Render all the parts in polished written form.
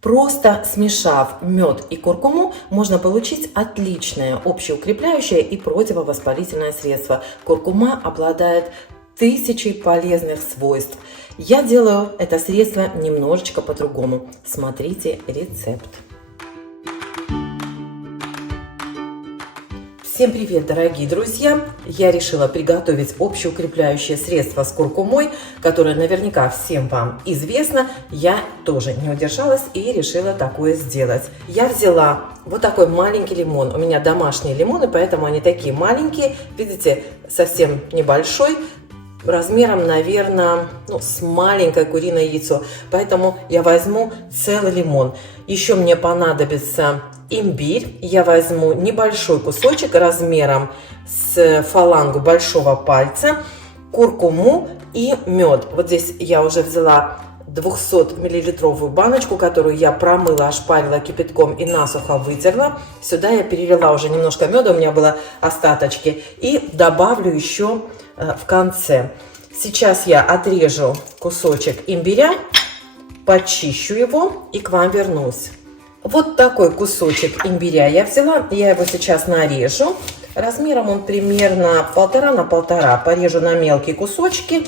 Просто смешав мед и куркуму, можно получить отличное общеукрепляющее и противовоспалительное средство. Куркума обладает тысячей полезных свойств. Я делаю это средство немножечко по-другому. Смотрите рецепт. Всем привет, дорогие друзья! Я решила приготовить общеукрепляющее средство с куркумой, которое наверняка всем вам известно. Я тоже не удержалась и решила такое сделать. Я взяла вот такой маленький лимон. У меня домашние лимоны, поэтому они такие маленькие. Видите, совсем небольшой. Размером, наверное, с маленькое куриное яйцо. Поэтому я возьму целый лимон. Еще мне понадобится имбирь. Я возьму небольшой кусочек размером с фалангу большого пальца, куркуму и мед. Вот здесь я уже взяла 200-миллилитровую баночку, которую я промыла, ошпарила кипятком и насухо вытерла. Сюда я перелила уже немножко меда, у меня было остаточки. И добавлю еще в конце. Сейчас я отрежу кусочек имбиря, почищу его и к вам вернусь. Вот такой кусочек имбиря я взяла, я его сейчас нарежу. Размером он примерно 1,5 на 1,5. Порежу на мелкие кусочки.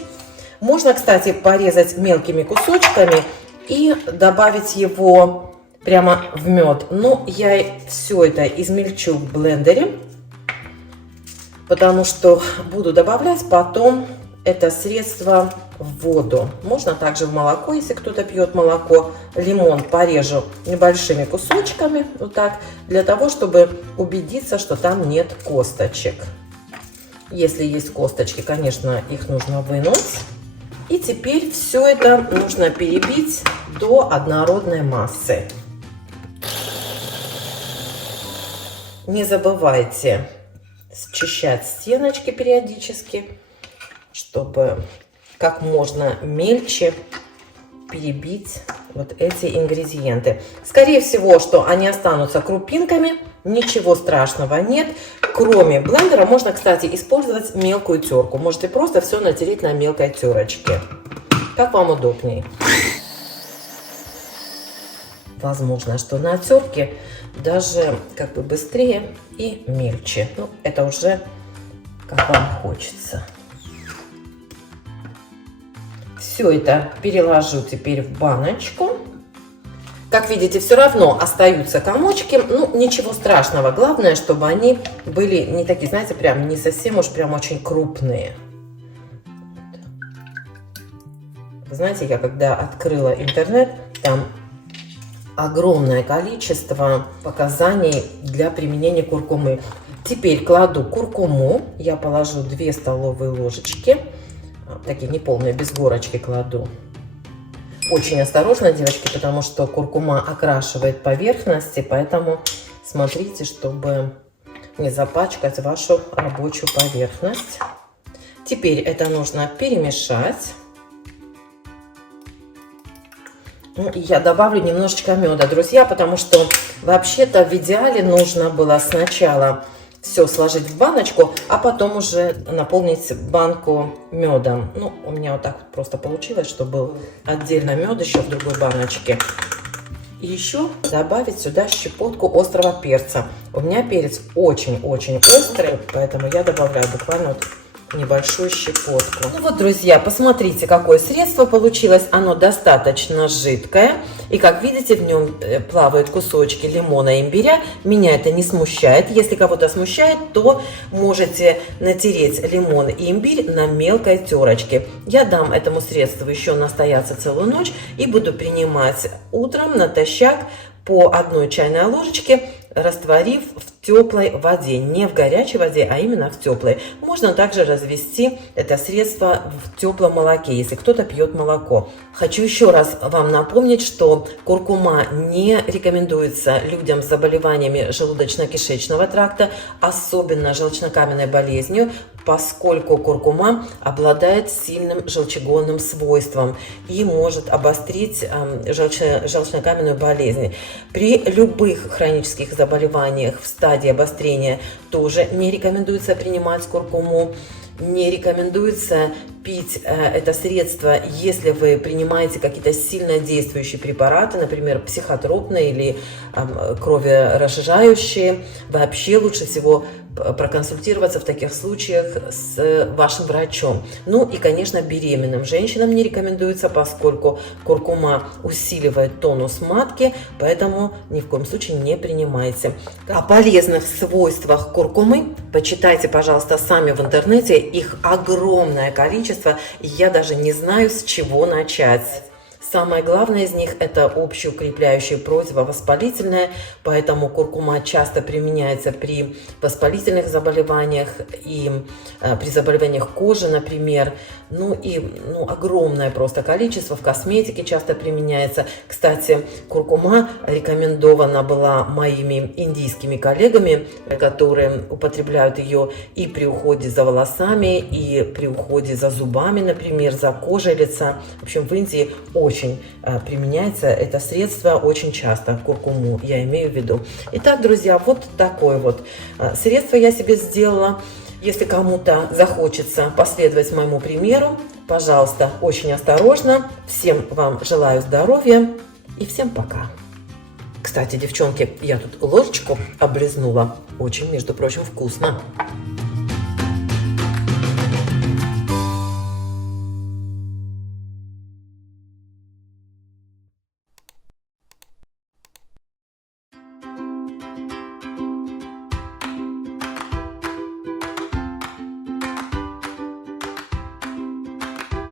Можно, кстати, порезать мелкими кусочками и добавить его прямо в мед. Но я все это измельчу в блендере, потому что буду добавлять потом это средство в воду. Можно также в молоко, если кто-то пьет молоко. Лимон порежу небольшими кусочками, вот так, для того, чтобы убедиться, что там нет косточек. Если есть косточки, конечно, их нужно вынуть. И теперь все это нужно перебить до однородной массы. Не забывайте счищать стеночки периодически, чтобы как можно мельче перебить вот эти ингредиенты. Скорее всего, что они останутся крупинками, ничего страшного нет. Кроме блендера можно, кстати, использовать мелкую терку. Можете просто все натереть на мелкой терочке. Как вам удобнее. Возможно, что на терке даже как бы быстрее и мельче. Ну, это уже как вам хочется. Все это переложу теперь в баночку. Как видите, все равно остаются комочки. Ну, ничего страшного. Главное, чтобы они были не такие, знаете, прям не совсем уж прям очень крупные. Вы знаете, я когда открыла интернет, там огромное количество показаний для применения куркумы. Теперь кладу куркуму. Я положу 2 столовые ложечки. Такие неполные, без горочки кладу. Очень осторожно, девочки, потому что куркума окрашивает поверхности, поэтому смотрите, чтобы не запачкать вашу рабочую поверхность. Теперь это нужно перемешать. И я добавлю немножечко меда, друзья, потому что вообще-то в идеале нужно было сначала все сложить в баночку, а потом уже наполнить банку медом. Ну, у меня вот так просто получилось, что был отдельно мед еще в другой баночке. И еще добавить сюда щепотку острого перца. У меня перец очень-очень острый, поэтому я добавляю буквально вот небольшую щепотку. Ну вот, друзья, посмотрите, какое средство получилось. Оно достаточно жидкое. И, как видите, в нем плавают кусочки лимона и имбиря. Меня это не смущает. Если кого-то смущает, то можете натереть лимон и имбирь на мелкой терочке. Я дам этому средству еще настояться целую ночь и буду принимать утром натощак по 1 чайной ложечке, растворив в теплой воде, не в горячей воде, а именно в теплой. Можно также развести это средство в теплом молоке, если кто-то пьет молоко. Хочу еще раз вам напомнить, что куркума не рекомендуется людям с заболеваниями желудочно-кишечного тракта, особенно желчнокаменной болезнью, поскольку куркума обладает сильным желчегонным свойством и может обострить желчнокаменную болезнь. При любых хронических заболеваниях в стадии обострения тоже не рекомендуется принимать куркуму. Не рекомендуется пить это средство, если вы принимаете какие-то сильно действующие препараты, например, психотропные или кроверазжижающие. Вообще лучше всего проконсультироваться в таких случаях с вашим врачом. Ну и, конечно, беременным женщинам не рекомендуется, поскольку куркума усиливает тонус матки, поэтому ни в коем случае не принимайте. О полезных свойствах куркумы почитайте, пожалуйста, сами в интернете. Их огромное количество, и я даже не знаю, с чего начать. Самое главное из них – это общеукрепляющее, противовоспалительное, поэтому куркума часто применяется при воспалительных заболеваниях и при заболеваниях кожи, например. Ну и огромное просто количество, в косметике часто применяется. Кстати, куркума рекомендована была моими индийскими коллегами, которые употребляют ее и при уходе за волосами, и при уходе за зубами, например, за кожей лица. В общем, в Индии очень применяется это средство очень часто, куркуму я имею в виду. Итак, друзья, вот такое вот средство я себе сделала. Если кому-то захочется последовать моему примеру, пожалуйста, очень осторожно. Всем вам желаю здоровья и всем пока. Кстати, девчонки, я тут ложечку облизнула. Очень, между прочим, вкусно.